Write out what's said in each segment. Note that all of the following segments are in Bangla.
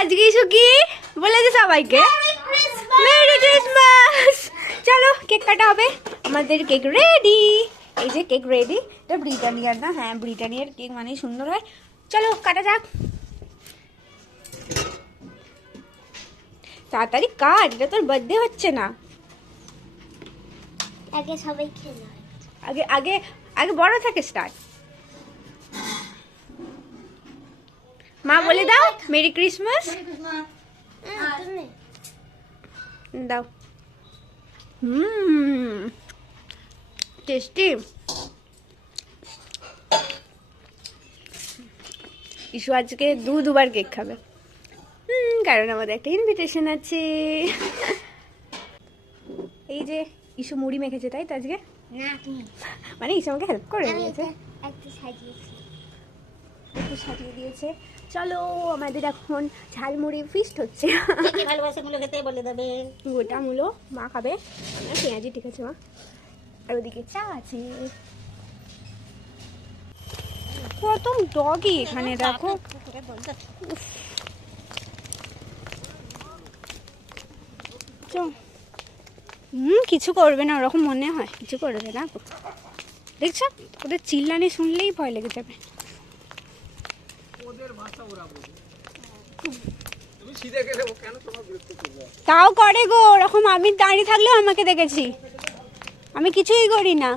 আজকে ইস্যু কি বলেছে সবাইকে? Merry Christmas. চলো কেক কাটা হবে। আমাদের কেক রেডি। এই যে কেক রেডি। এটা ব্রিটানিয়ার না? হ্যাঁ ব্রিটানিয়ার কেক মানে সুন্দর হয়। চলো কাটা যাক। তাড়াতাড়ি কাট, এটা তোর বার্থডে হচ্ছে না। আগে সবাই খেলো। আগে আগে আগে বড় থেকে স্টার্ট। মা বলে দাও মেরি ক্রিসমাস। দাও। টেস্টি। ইস্যু আজকে দুবার কেক খাবে, কারণ আমাদের একটা ইনভিটেশন আছে। এই যে ইস্যু মুড়ি মেখেছে, তাই তো আজকে? না তুমি মানে ইস্যু আমাকে হেল্প করে দিয়েছে, একটু সাজিয়েছি, একটু সাজিয়ে দিয়েছে। চলো আমাদের এখন ঝালমুড়ি ফিস্ট হচ্ছে। কে ভালোবাসে মুলো খেতে বলে দেবে। গোটা মূলো মা খাবে, পেঁয়াজি। ঠিক আছে মা। আর ওদিকে চা আছে। কত ডগি এখানে দেখো। কিছু করবে না, ওরকম মনে হয় কিছু করবে না। দেখছো ওদের চিল্লানি শুনলেই ভয় লেগে যাবে। তাও করে গো ওরকম। আমি দাঁড়িয়ে থাকলেও আমাকে দেখেছি, আমি কিছুই করি না,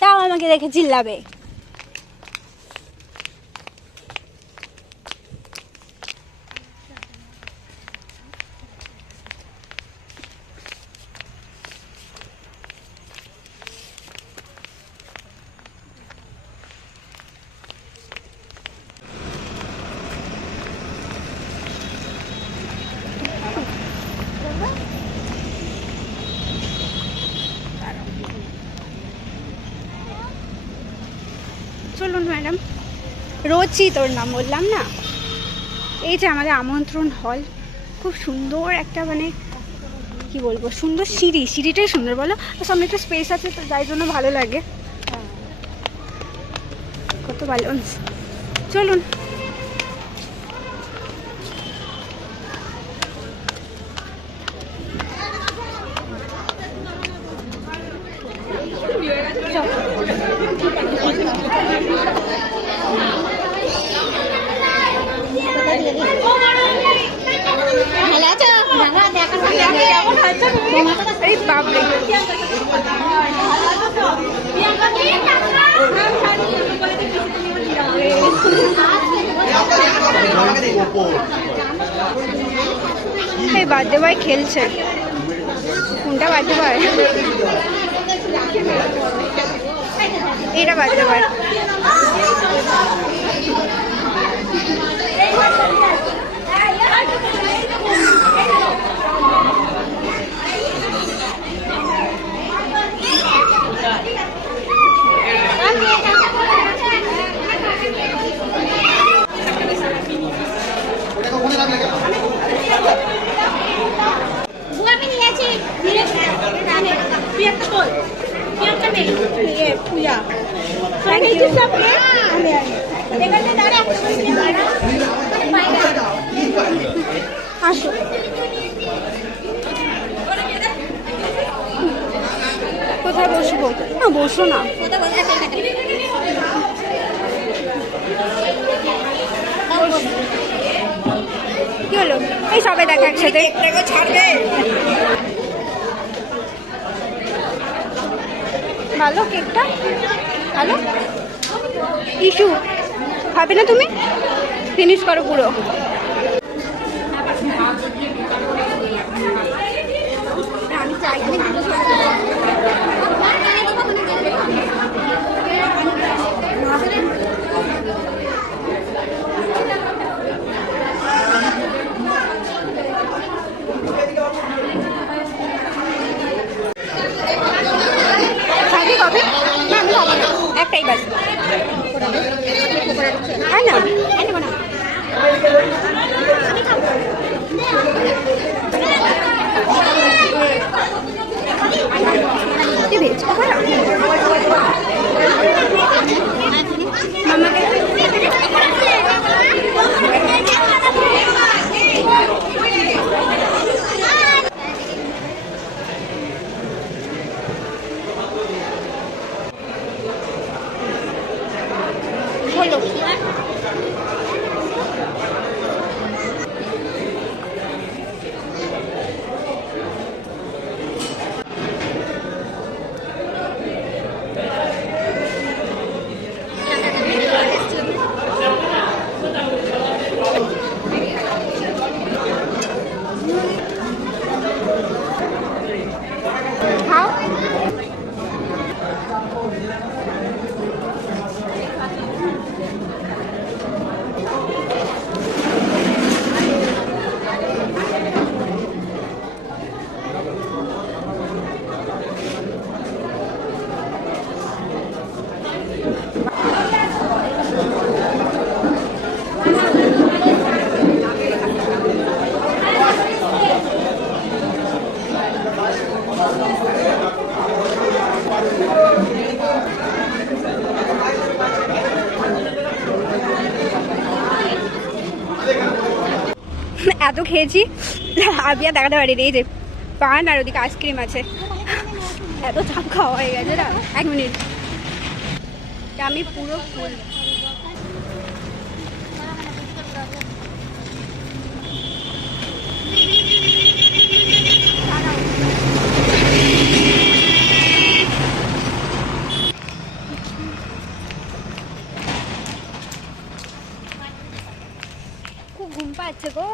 তাও আমাকে দেখে চিল্লাবে। চলুন ম্যাডাম, রোজই তোর নাম বললাম না। এই যে আমাদের আমন্ত্রণ হল, খুব সুন্দর একটা মানে কি বলবো, সুন্দর সিঁড়িটাই সুন্দর বলো। আর সামনে একটা স্পেস আছে, তো যাই জন্য ভালো লাগে। কত ভালো। চলুন। এই বার্থডে বয় খেলছে। কোনটা বার্থডে বয়? এটা বার্থডে বয়। আসো কোথায় বসবো? না বসো না। কি হলো? এই সবাই দেখা একসাথে। ছাড়বে ভালো কেকটা ভালো। ইস্যু খাবে না তুমি? ফিনিশ করো পুরো। আমি চাই একটাই বাস। না এত খেয়েছি আবিয়া দেখাতে পারি এই যে পান আর ওদিকে আইসক্রিম আছে, এত চাপ খাওয়া হয়ে গেছে না। 1 মিনিট, আমি পুরো ফুল। খুব ঘুম পাচ্ছে গো।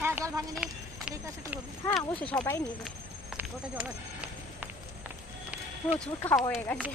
হ্যাঁ জল ভাঙেনি, দেখতে আসতে হবে। হ্যাঁ অবশ্যই সবাই নেবে, ওটা জল আছে। প্রচুর খাওয়া হয়ে গেছে।